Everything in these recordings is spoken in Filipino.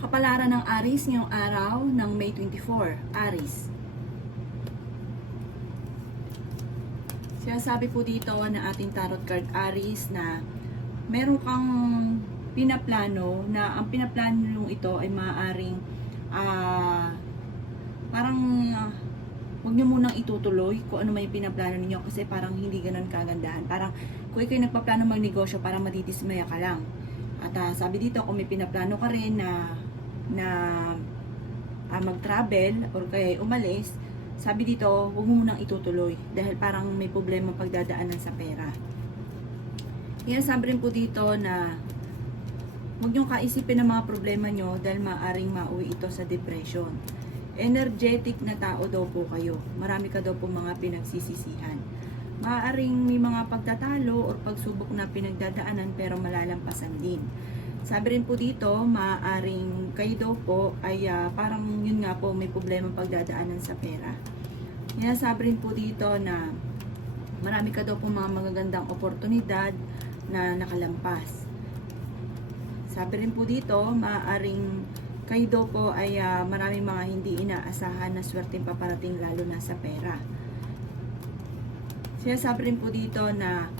Kapalaran ng Aries ngayong araw ng May 24. Aries. Sinasabi po dito na ating tarot card Aries na meron kang pinaplano na ang pinaplano ito ay maaaring parang huwag nyo munang itutuloy kung ano may pinaplano ninyo kasi parang hindi ganun kagandahan. Parang kung ikaw nagpaplano magnegosyo, parang madidismaya ka lang. At sabi dito, kung may pinaplano ka rin na mag-travel or kaya umalis, sabi dito, huwag mo munang itutuloy dahil parang may problema pagdadaanan sa pera. Yan, sabi rin po dito na huwag nyo kaisipin ang mga problema nyo dahil maaaring mauwi ito sa depression. Energetic na tao daw po kayo. Marami ka daw po mga pinagsisisihan. Maaaring may mga pagtatalo or pagsubok na pinagdadaanan pero malalampasan din. Sabi rin po dito, maaaring kayo daw po ay parang yun nga po may problema pagdadaanan sa pera. Kaya sabi rin po dito na marami ka daw po mga magagandang oportunidad na nakalampas. Sabi rin po dito, maaaring kayo daw po ay maraming mga hindi inaasahan na swerteng paparating lalo na sa pera. Sinasabi rin po dito na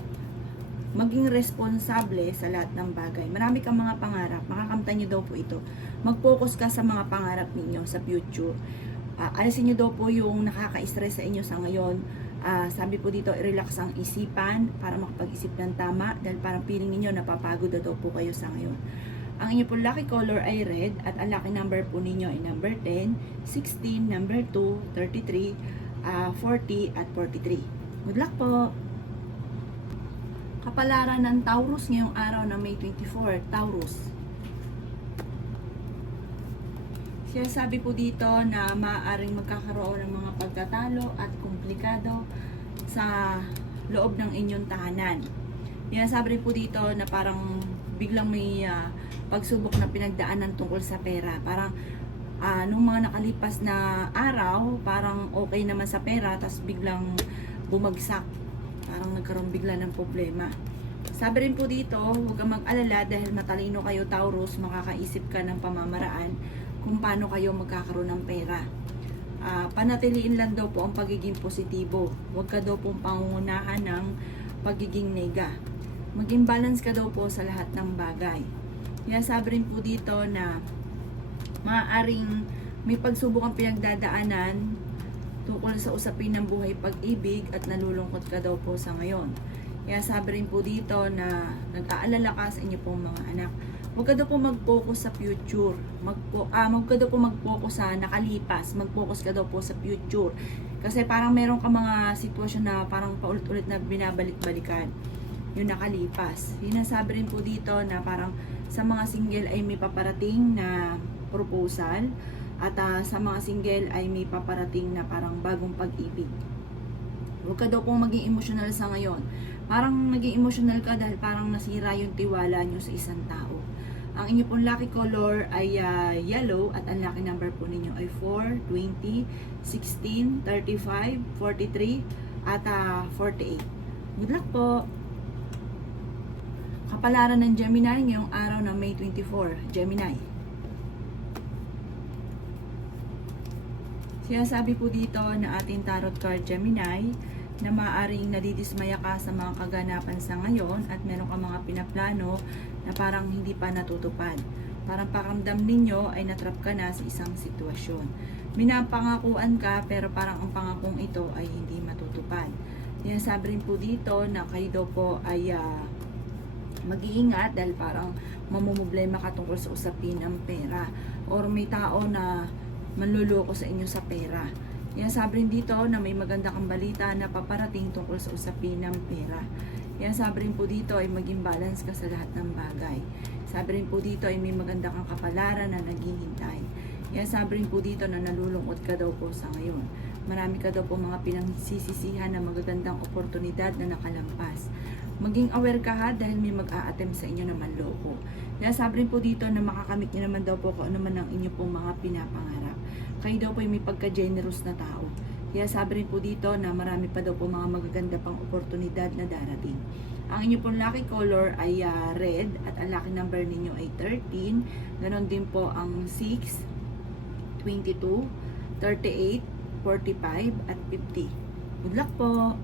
maging responsable sa lahat ng bagay. Marami kang mga pangarap, makakamtan nyo daw po ito. Mag-focus ka sa mga pangarap ninyo sa future. Alisin nyo daw po yung nakaka-stress sa inyo sa ngayon. Sabi po dito, i-relax ang isipan para makapag-isip ng tama dahil parang feeling ninyo napapagod daw po kayo sa ngayon. Ang inyo po lucky color ay red at ang lucky number po ninyo ay number 10, 16, number 2, 33, 40 at 43. Good luck po! Kapalaran ng Taurus ngayong araw na May 24. Taurus. Siya sabi po dito na maaaring magkakaroon ng mga pagtatalo at komplikado sa loob ng inyong tahanan. Yan sabi rin po dito na parang biglang may pagsubok na pinagdaanan tungkol sa pera. Parang nung mga nakalipas na araw, parang okay naman sa pera, tapos biglang bumagsak. Parang nagkaroon bigla ng problema. Sabi rin po dito, huwag kang mag-alala dahil matalino kayo Taurus, makakaisip ka ng pamamaraan kung paano kayo magkakaroon ng pera. Panatiliin lang daw po ang pagiging positibo. Huwag ka daw pong pangungunahan ng pagiging nega. Maging balance ka daw po sa lahat ng bagay. Kaya sabi rin po dito na maaaring may pagsubok ang pinagdadaanan tungkol sa usapin ng buhay pag-ibig at nalulungkot ka daw po sa ngayon. Kaya sabi rin po dito na nag-aalala ka sa inyo pong mga anak. Huwag ka daw po mag-focus sa future. Huwag ka daw po mag-focus sa nakalipas. Mag-focus ka daw po sa future. Kasi parang meron ka mga sitwasyon na parang paulit-ulit na binabalik-balikan. Yung nakalipas. Sinasabi rin po dito na parang sa mga single ay may paparating na proposal at sa mga single ay may paparating na parang bagong pag-ibig. Huwag ka daw pong maging emotional sa ngayon. Parang naging emotional ka dahil parang nasira yung tiwala nyo sa isang tao. Ang inyo pong lucky color ay yellow at ang lucky number po ninyo ay 4, 20, 16, 35, 43 at 48. Good luck po! Kapalaran ng Gemini ngayong araw ng May 24. Gemini. Sinasabi po dito na ating tarot card Gemini na maaaring nadidismaya ka sa mga kaganapan sa ngayon at meron ka mga pinaplano na parang hindi pa natutupad. Parang pakiramdam ninyo ay natrap ka na sa isang sitwasyon. Minapangakuan ka pero parang ang pangakong ito ay hindi matutupad. Sinasabi rin po dito na kayo daw po ay mag-iingat dahil parang mamumblema ka tungkol sa usapin ng pera or may tao na manluloko sa inyo sa pera. Yan sabi rin dito na may maganda kang balita na paparating tungkol sa usapin ng pera. Yan sabi rin po dito ay maging balance ka sa lahat ng bagay. Sabi rin po dito ay may maganda kang kapalaran na naghihintay. Yan sabi rin po dito na nalulungkot ka daw po sa ngayon. Marami ka daw po mga pinagsisisihan na magagandang oportunidad na nakalampas. Maging aware ka ha dahil may mag-a-attempt sa inyo na manloko. Kaya sabi rin po dito na makakamit nyo naman daw po kung ano man ang inyo pong mga pinapangarap. Kayo daw po ay may pagka-generous na tao. Kaya sabi rin po dito na marami pa daw po mga magaganda pang oportunidad na darating. Ang inyo pong lucky color ay red at ang lucky number ninyo ay 13. Ganon din po ang 6, 22, 38, 45 at 50. Good luck po!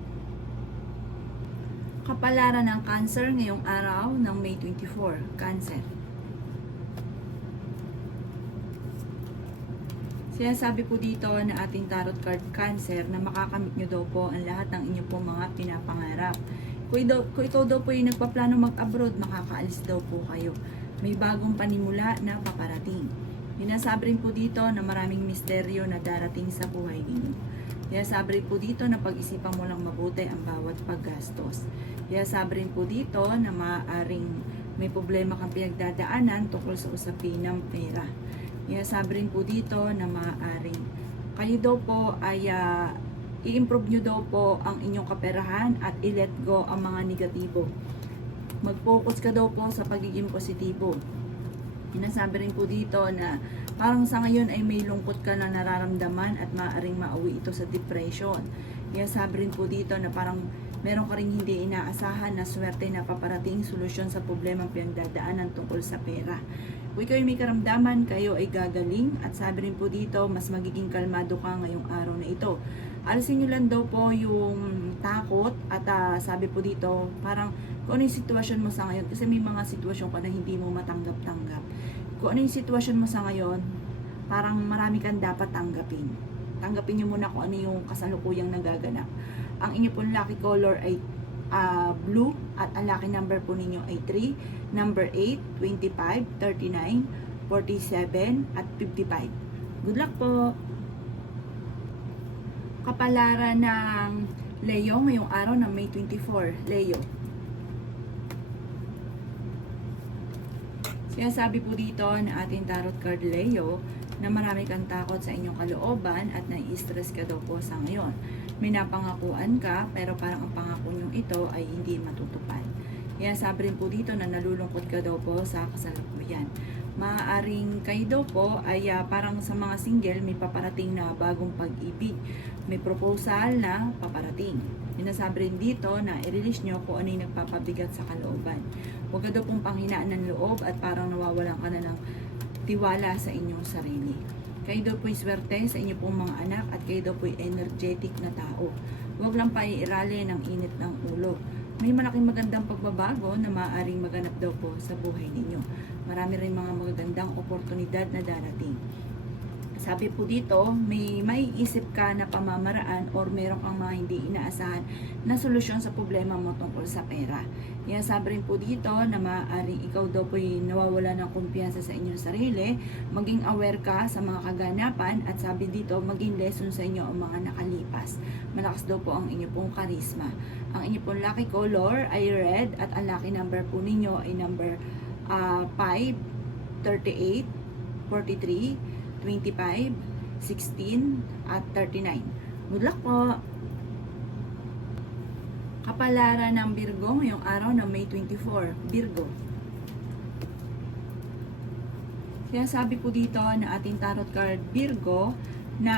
Kapalaran ng Cancer ngayong araw ng May 24. Cancer. Sinasabi po dito na ating tarot card Cancer na makakamit nyo daw po ang lahat ng inyong pong mga pinapangarap. Kung ikaw daw po yung nagpaplano mag-abroad, makakaalis daw po kayo. May bagong panimula na paparating. Sinasabi rin po dito na maraming misteryo na darating sa buhay ninyo. Sinasabi rin po dito na pag-isipan mo lang mabuti ang bawat paggastos. Sinasabi rin po dito na maaaring may problema kang pinagdadaanan tungkol sa usapin ng pera. Sinasabi rin po dito na maaaring kayo daw po ay i-improve nyo daw po ang inyong kaperahan at i-let go ang mga negatibo. Mag-focus ka daw po sa pagiging positibo. Sinasabi rin po dito na parang sa ngayon ay may lungkot ka na nararamdaman at maaaring mauwi ito sa depression. Sinasabi rin po dito na parang meron ka rin hindi inaasahan na swerte na paparating solusyon sa problemang pinagdadaanan tungkol sa pera. Kung ikaw ay may karamdaman, kayo ay gagaling at sabi rin po dito, mas magiging kalmado ka ngayong araw na ito. Alisin nyo lang daw po yung takot at sabi po dito, parang kung ano yung sitwasyon mo sa ngayon, kasi may mga sitwasyon ka na hindi mo matanggap-tanggap. Kung ano yung sitwasyon mo sa ngayon, parang marami kang dapat tanggapin. Tanggapin nyo muna kung ano yung kasalukuyang nagaganap. Ang inyo pong lucky color ay blue at ang lucky number po ninyo ay 3, number 8, 25, 39, 47 at 55. Good luck po! Kapalaran ng Leo ngayong araw ng May 24. Leo. Sinasabi po dito na ating tarot card Leo na marami kang takot sa inyong kalooban at nai-stress ka daw po sa ngayon. May napangakuan ka pero parang ang pangako nyong ito ay hindi matutupad. Sinasabi rin po dito na nalulungkot ka daw po sa kasalukuyan. Maaaring kayo daw po ay parang sa mga single may paparating na bagong pag-ibig. May proposal na paparating. Sinasabi rin dito na i-release nyo kung ano yung nagpapabigat sa kalooban. Huwag ka daw pong panghinaan ng loob at parang nawawalan ka na ng tiwala sa inyong sarili. Kayo daw po'y swerte sa inyo pong mga anak at kayo daw po'y energetic na tao. Huwag lang paiirali ng init ng ulo. May malaking magandang pagbabago na maaaring maganap daw po sa buhay ninyo. Marami rin mga magagandang oportunidad na darating. Sabi po dito, may maiisip ka na pamamaraan or meron kang mga hindi inaasahan na solusyon sa problema mo tungkol sa pera. Sabi rin po dito na maaaring ikaw daw po'y nawawala ng kumpiyansa sa inyong sarili, maging aware ka sa mga kaganapan at sabi dito, maging lesson sa inyo ang mga nakalipas. Malakas daw po ang inyo pong karisma. Ang inyo pong lucky color ay red at ang lucky number po ninyo ay number 5, 38, 43, 25, 16, at 39. Good luck po! Kapalaran ng Virgo ngayong araw ng May 24. Virgo. Kaya sabi po dito na ating tarot card Virgo na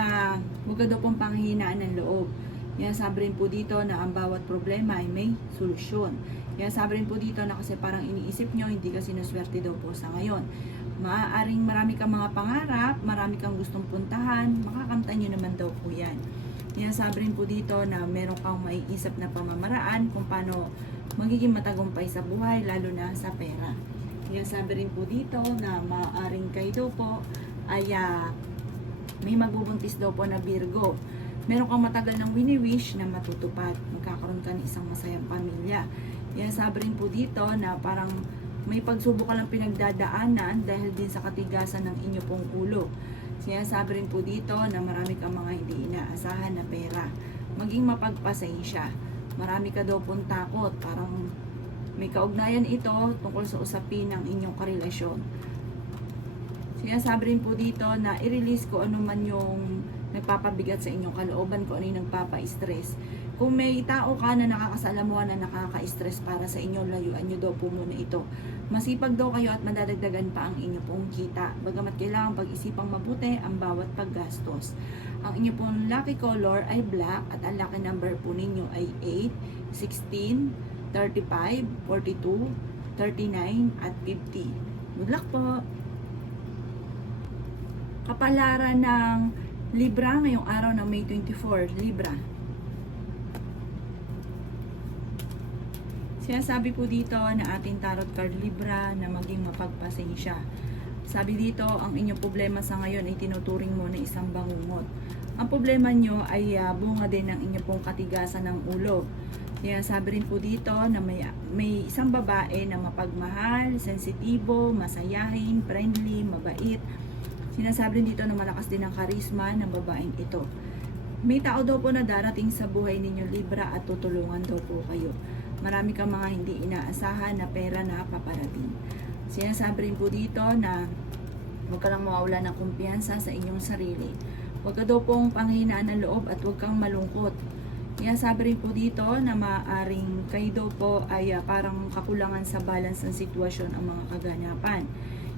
huwag daw pong panghihinaan ng loob. Kaya sabi rin po dito na ang bawat problema ay may solusyon. Kaya sabi rin po dito na kasi parang iniisip nyo, hindi kasi naswerte daw po sa ngayon. Maaaring marami kang mga pangarap, marami kang gustong puntahan, makakamtan nyo naman daw po yan. Kaya sabi rin po dito na meron kang maiisip na pamamaraan kung paano magiging matagumpay sa buhay, lalo na sa pera. Kaya sabi rin po dito na maaaring kayo daw po ay may magbubuntis daw po na Virgo. Meron kang matagal ng wini-wish na matutupad. Magkakaroon ka ng isang masayang pamilya. Kaya sabi rin po dito na parang may pagsubok ka lang pinagdadaanan dahil din sa katigasan ng inyo pong ulo. Sinasabi rin po dito na marami kang mga hindi inaasahan na pera. Maging mapagpasensya. Marami ka daw pong takot. Parang may kaugnayan ito tungkol sa usapin ng inyong karelasyon. Sinasabi rin po dito na i-release ko ano man yung nagpapabigat sa inyong kalooban, kung ano yung nagpapa-stress. Kung may tao ka na nakakasalamuhan na nakaka-stress para sa inyo, layuan nyo daw po muna ito. Masipag daw kayo at madadagdagan pa ang inyo pong kita. Bagamat kailangan pag-isipang mabuti ang bawat paggastos. Ang inyo pong lucky color ay black at ang lucky number po ninyo ay 8, 16, 35, 42, 39, at 50. Good luck po! Kapalaran ng Libra ngayong araw ng May 24, Libra. Sinasabi po dito na ating tarot card Libra na maging mapagpasensya. Sabi dito, ang inyong problema sa ngayon ay tinuturing mo na isang bangungot. Ang problema nyo ay bunga din ng inyong pong katigasan ng ulo. Yan, sabi rin po dito na may isang babae na mapagmahal, sensitibo, masayahin, friendly, mabait. Sinasabi rin dito na malakas din ang karisma ng babaeng ito. May tao daw po na darating sa buhay ninyo Libra at tutulungan daw po kayo. Marami kang mga hindi inaasahan na pera na paparating. Sinasabi rin po dito na huwag ka lang mawawala ng kumpiyansa sa inyong sarili. Huwag ka daw pong panghinaan ng loob at huwag kang malungkot. Sinasabi rin po dito na maaaring kayo daw po ay parang kakulangan sa balance ng sitwasyon ang mga kaganapan.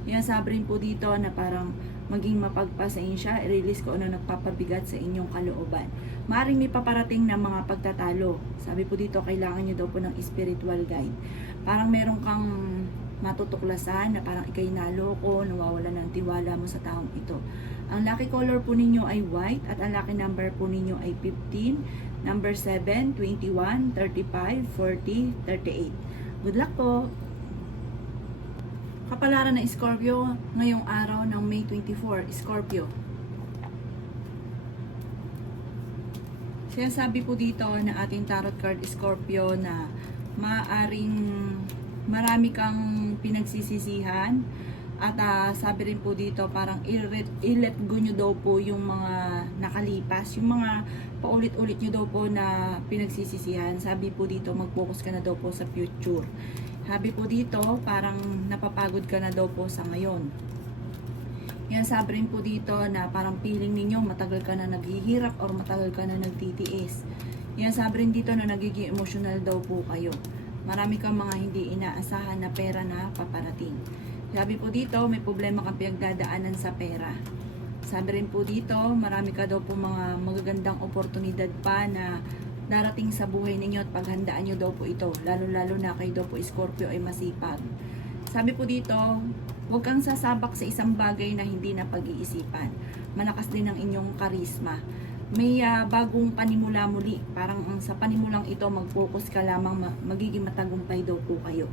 Sinasabi rin po dito na parang maging mapagpasensya, i-release ko ano nagpapabigat sa inyong kalooban. Maaaring may paparating na mga pagtatalo. Sabi po dito, kailangan nyo daw po ng spiritual guide. Parang meron kang matutuklasan na parang ikay naloko, nawawala ng tiwala mo sa taong ito. Ang lucky color po ninyo ay white at ang lucky number po ninyo ay 15, number 7, 21, 35, 40, 38. Good luck po! Kapalaran ng Scorpio ngayong araw ng May 24, Scorpio. Sinasabi po dito na ating tarot card Scorpio na maaaring marami kang pinagsisisihan at sabi rin po dito parang i-let go nyo daw po yung mga nakalipas, yung mga paulit-ulit nyo daw po na pinagsisisihan. Sabi po dito mag-focus ka na daw po sa future. Sabi po dito, parang napapagod ka na daw po sa ngayon. Yan, sabi rin po dito na parang feeling ninyo matagal ka na naghihirap or matagal ka na nagtitiis. Yan, sabi rin dito na nagiging emotional daw po kayo. Marami kang mga hindi inaasahan na pera na paparating. Sabi po dito, may problema kang pinagdadaanan sa pera. Sabi rin po dito, marami ka daw po mga magagandang oportunidad pa na darating sa buhay ninyo at paghandaan nyo daw po ito. Lalo-lalo na kayo daw po Scorpio ay masipag. Sabi po dito, huwag kang sasabak sa isang bagay na hindi na pag-iisipan. Malakas din ang inyong karisma. May bagong panimula muli. Parang sa panimulang ito, mag-focus ka lamang, magiging matagumpay daw po kayo.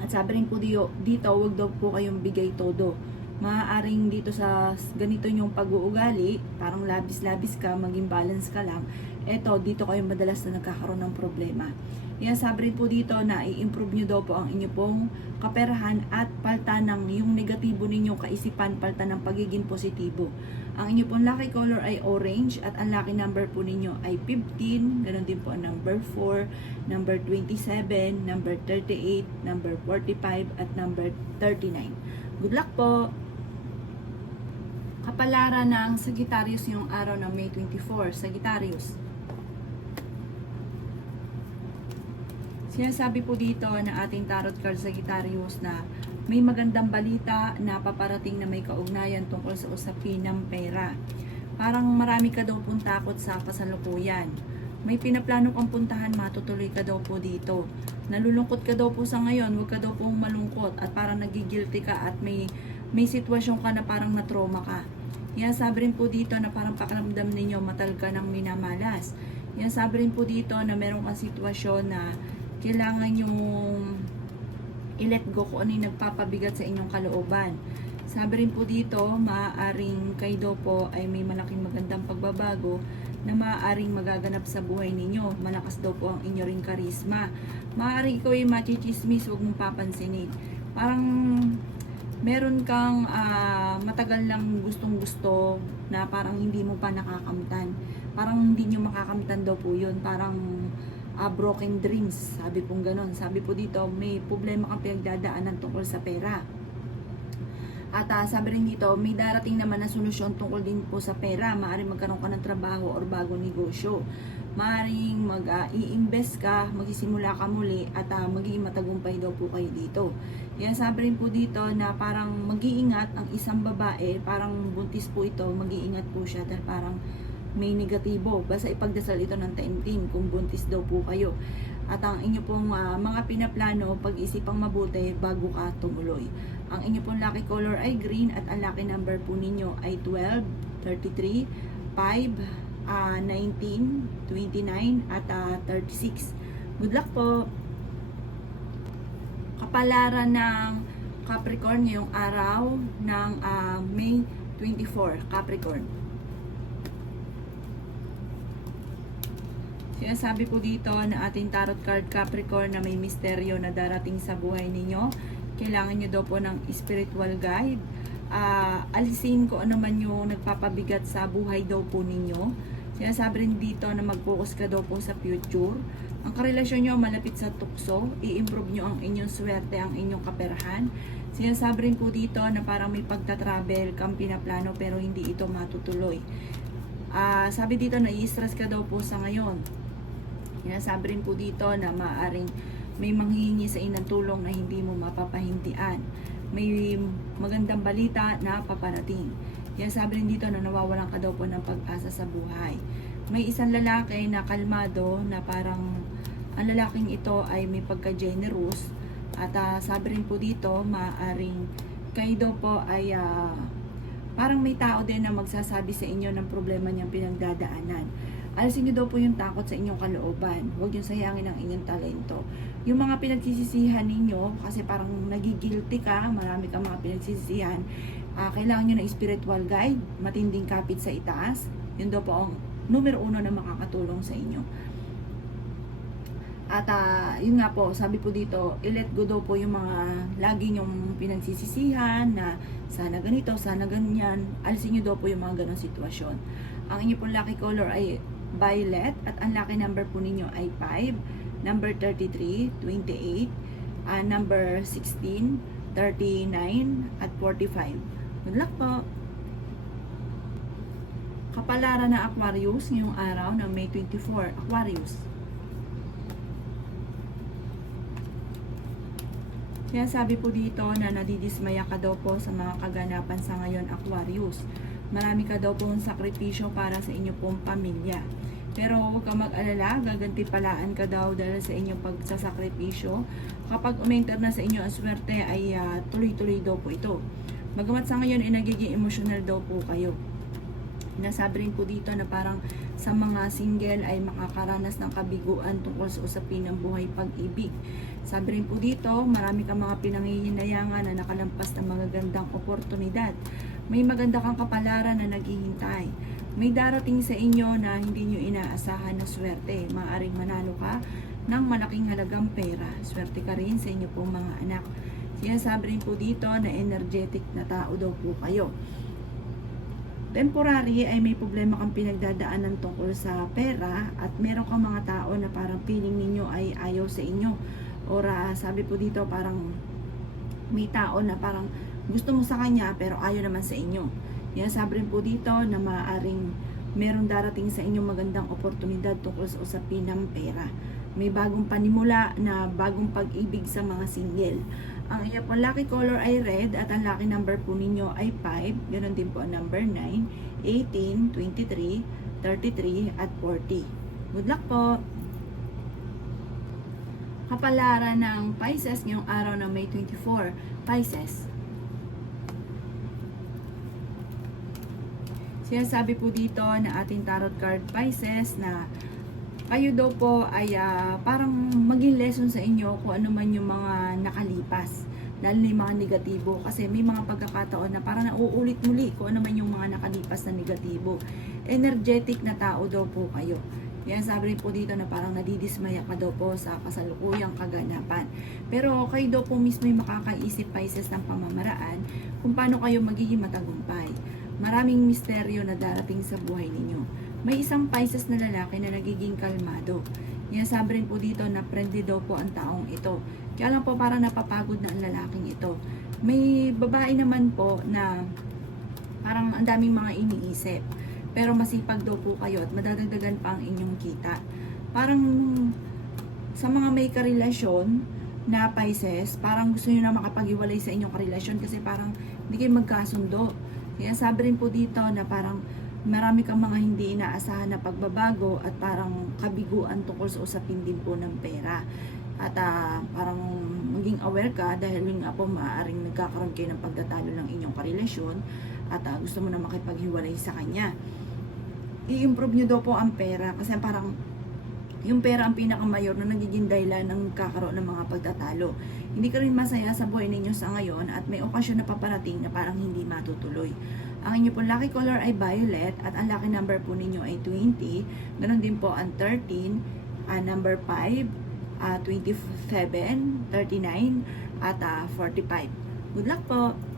At sabi rin po dito, huwag daw po kayong bigay todo. Maaaring dito sa ganito yung pag-uugali, parang labis-labis ka, maging balance ka lang. Eto, dito kayo madalas na nagkakaroon ng problema. Yan, sabi rin po dito na i-improve nyo daw po ang inyo pong kaperahan at palta ng yung negatibo ninyong kaisipan, palta ng pagiging positibo. Ang inyo pong lucky color ay orange at ang lucky number po ninyo ay 15, ganoon din po ang number 4, number 27, number 38, number 45, at number 39. Good luck po! Kapalaran ng Sagittarius yung araw ng May 24, Sagittarius. Sinasabi po dito na ating tarot card Sagittarius na may magandang balita na paparating na may kaugnayan tungkol sa usapin ng pera. Parang marami ka daw pong takot sa kasalukuyan. May pinaplano kang puntahan, matutuloy ka daw po dito. Nalulungkot ka daw po sa ngayon, huwag ka daw pong malungkot at parang nagigilty ka at may sitwasyon ka na parang na-trauma ka. Yan, sabi rin po dito na parang pakiramdam ninyo matal ka ng minamalas. Yan, sabi rin po dito na meron kang sitwasyon na kailangan yung i-let go kung ano yung nagpapabigat sa inyong kalooban. Sabi rin po dito, maaaring kayo daw po ay may malaking magandang pagbabago na maaaring magaganap sa buhay ninyo. Malakas daw po ang inyo ring karisma. Maaaring ikaw ay machichismis, huwag mong papansinin. Parang meron kang matagal lang gustong gusto na parang hindi mo pa nakakamtan. Parang hindi nyo makakamtan daw po yun. Parang broken dreams, sabi pong ganon. Sabi po dito, may problema kang pinagdadaanan tungkol sa pera. At sabi rin dito, may darating naman na solusyon tungkol din po sa pera. Maaaring magkaroon ka ng trabaho or bagong negosyo. Maaaring i-invest ka, magsisimula ka muli at magiging matagumpay daw po kayo dito. Yan, sabi rin po dito na parang mag-iingat ang isang babae, parang buntis po ito, mag-iingat po siya dahil parang may negatibo. Basta ipagdasal ito ng taimtim kung buntis daw po kayo. At ang inyo pong mga pinaplano, pag-isipang mabuti bago ka tumuloy. Ang inyo pong lucky color ay green at ang lucky number po ninyo ay 12, 33, 5, 19, 29 at 36. Good luck po! Kapalaran ng Capricorn ngayong araw ng May 24, Capricorn. Sinasabi po dito na ating tarot card Capricorn na may misteryo na darating sa buhay ninyo. Kailangan nyo daw po ng spiritual guide. Alisin ko ano man yung nagpapabigat sa buhay daw po ninyo. Sinasabi rin dito na mag-focus ka daw po sa future. Ang karelasyon nyo malapit sa tukso. I-improve nyo ang inyong swerte, ang inyong kaperahan. Sinasabi rin po dito na parang may pagta-travel kang pinaplano pero hindi ito matutuloy. Sabi dito na i-stress ka daw po sa ngayon. Sinasabi rin po dito na maaaring may manghihingi sa inang tulong na hindi mo mapapahindian. May magandang balita na paparating. Sinasabi rin dito na nawawalan ka daw po ng pag-asa sa buhay. May isang lalaki na kalmado na parang ang lalaking ito ay may pagka-generous. At sabi rin po dito, maaaring kayo daw po ay parang may tao din na magsasabi sa inyo ng problema niyang pinagdadaanan. Alisin niyo daw po yung takot sa inyong kalooban. Huwag yung sayangin ang inyong talento. Yung mga pinagsisisihan ninyo, kasi parang nagigilty ka, marami kang mga pinagsisisihan, kailangan nyo ng spiritual guide, matinding kapit sa itaas. Yun daw po ang numero 1 na makakatulong sa inyo. At yun nga po, sabi po dito, i-let go daw po yung mga lagi nyong pinagsisisihan na sana ganito, sana ganyan. Alisin nyo daw po yung mga ganong sitwasyon. Ang inyo pong lucky color ay violet at ang lucky number po ninyo ay 5, number 33, 28, number 16, 39 at 45. Good luck po! Kapalaran na Aquarius ngayong araw ng May 24. Aquarius. Kaya sabi po dito na nadidismaya ka daw po sa mga kaganapan sa ngayon, Aquarius. Marami ka daw pong sakripisyo para sa inyo pong pamilya. Pero huwag kang mag-alala, gagantipalaan ka daw dahil sa inyong pagsasakripisyo. Kapag umenter na sa inyo ang swerte ay tuloy-tuloy daw po ito. Bagamat sa ngayon ay nagiging emotional daw po kayo. Nasabi rin po dito na parang sa mga single ay makakaranas ng kabiguan tungkol sa usapin ng buhay pag-ibig. Sabi rin po dito, marami kang mga pinangihinayangan na nakalampas ng magagandang oportunidad. May maganda kang kapalaran na naghihintay. May darating sa inyo na hindi nyo inaasahan na swerte. Maaring manalo ka ng malaking halagang pera. Swerte ka rin sa inyo pong mga anak. Sinasabi rin po dito na energetic na tao daw po kayo. Temporary ay may problema kang pinagdadaanan tungkol sa pera at meron kang mga tao na parang feeling ninyo ay ayaw sa inyo. Or sabi po dito parang may tao na parang gusto mo sa kanya pero ayaw naman sa inyo. Yan sabi rin po dito na maaaring meron darating sa inyo magandang oportunidad tungkol sa usapin ng pera. May bagong panimula na bagong pag-ibig sa mga single. Ang iyo po lucky color ay red at ang lucky number po ninyo ay 5. Ganon din po ang number 9, 18, 23, 33 at 40. Good luck po! Kapalaran ng Pisces ngayong araw ng May 24. Pisces. Sinasabi po dito na ating tarot card Pisces na kayo daw po ay parang maging lesson sa inyo kung ano man yung mga nakalipas. Lalo na yung mga negatibo. Kasi may mga pagkakataon na parang nauulit muli kung ano man yung mga nakalipas na negatibo. Energetic na tao daw po kayo. Yan sabi rin po dito na parang nadidismaya ka daw po sa kasalukuyang kaganapan. Pero kayo daw po mismo yung makakaisip Pisces ng pamamaraan kung paano kayo magiging matagumpay. Maraming misteryo na darating sa buhay ninyo. May isang Pisces na lalaki na nagiging kalmado. Yan sabi rin po dito na friendly daw po ang taong ito. Kaya lang po parang napapagod na ang lalaking ito. May babae naman po na parang ang daming mga iniisip. Pero masipag daw po kayo at madadagdagan pa ang inyong kita. Parang sa mga may karelasyon na Pisces, parang gusto nyo na makapag-iwalay sa inyong karelasyon kasi parang hindi kayo magkasundo. Kaya sabi rin po dito na parang marami kang mga hindi inaasahan na pagbabago at parang kabiguan tungkol sa usapin din po ng pera. At parang maging aware ka dahil yun nga po maaaring nagkakaroon kayo ng pagtatalo ng inyong karelasyon at gusto mo na makipaghiwalay sa kanya. I-improve nyo daw po ang pera kasi parang yung pera ang pinakamayor na nagiging dahilan ng kakaroon ng mga pagtatalo. Hindi ka rin masaya sa buhay ninyo sa ngayon at may okasyon na paparating na parang hindi matutuloy. Ang inyo po lucky color ay violet at ang lucky number po ninyo ay 20. Ganon din po ang 13, number 5, 27, 39 at 45. Good luck po!